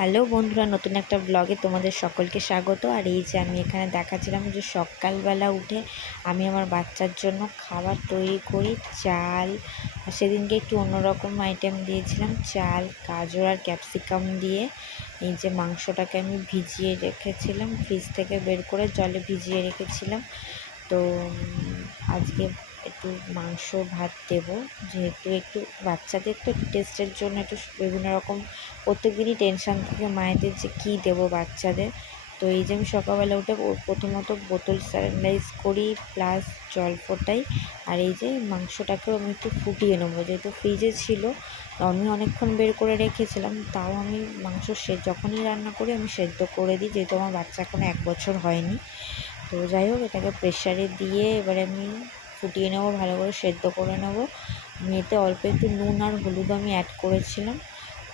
Hello বন্ধুরা, নতুন একটা ব্লগে তোমাদের সকলকে স্বাগত। আর এই যে আমি এখানে দেখাচ্ছিলাম যে সকালবেলা উঠে আমি আমার বাচ্চার জন্য খাবার তৈরি করি, চাল। সেদিনকে একটু অন্যরকম আইটেম দিয়েছিলাম, চাল, গাজর আর ক্যাপসিকাম দিয়ে। এই যে মাংসটাকে আমি ভিজিয়ে রেখেছিলাম ফ্রিজ থেকে বের করে জলে ভিজিয়ে রেখেছিলাম। তো আজকে একটু মাংস, ভাত দেব। যেহেতু একটু বাচ্চাদের তো টেস্টের জন্য একটু বিভিন্ন রকম প্রত্যেক দিনই টেনশান থাকে মায়েদের যে কী দেবো বাচ্চাদের। তো এই যে আমি সকালবেলা উঠে প্রথমত বোতল স্যানিটাইজ করি প্লাস জল ফোটাই। আর এই যে মাংসটাকেও আমি একটু ফুটিয়ে নেব। যেহেতু ফ্রিজে ছিল আমি অনেকক্ষণ বের করে রেখেছিলাম। তাও আমি মাংস সে, যখনই রান্না করি আমি সেদ্ধ করে দিই, যেহেতু আমার বাচ্চা এখনও এক বছর হয়নি। তো যাই হোক, এটাকে প্রেশারে দিয়ে এবারে আমি ফুটিয়ে নেব, ভালো করে সেদ্ধ করে নেব। আমি এতে অল্প একটু নুন আর হলুদ আমি অ্যাড করেছিলাম।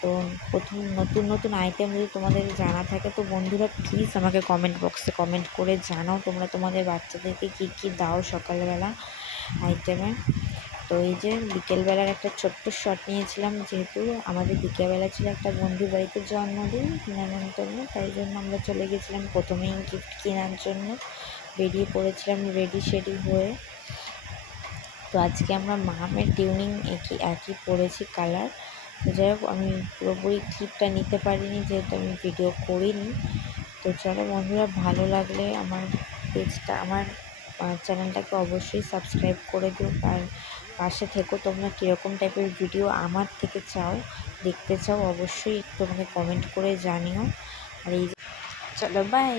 তো প্রথম নতুন নতুন আইটেম যদি তোমাদের জানা থাকে, তো বন্ধুরা প্লিজ আমাকে কমেন্ট বক্সে কমেন্ট করে জানাও। তোমরা তোমাদের বাচ্চাদেরকে কী কী দাও সকালবেলা আইটেমে তো এই যে বিকেলবেলার একটা ছোট্ট শট নিয়েছিলাম, যেহেতু আমাদের বিকেলবেলা ছিল একটা বন্ধুর বাড়িতে জন্মদিন নেমন্তন্ন তাই জন্য আমরা চলে গেছিলাম প্রথমেই গিফট কেনার জন্য। বেরিয়ে পড়েছিলাম রেডি শেডি হয়ে। তো আজকে আমরা মামের টিউনিং একই একই পরেছি কালার তো যাই হোক, আমি পুরোপুরি ক্লিপটা নিতে পারিনি, যেহেতু আমি ভিডিও করিনি। তো চলো বন্ধুরা, ভালো লাগলে আমার পেজটা আমার চ্যানেলটাকে অবশ্যই সাবস্ক্রাইব করে দিও। আর পাশে থেকো, তোমরা কীরকম টাইপের ভিডিও আমার থেকে চাও, দেখতে চাও, অবশ্যই একটু আমাকে কমেন্ট করে জানিও। আর এই চলো বাই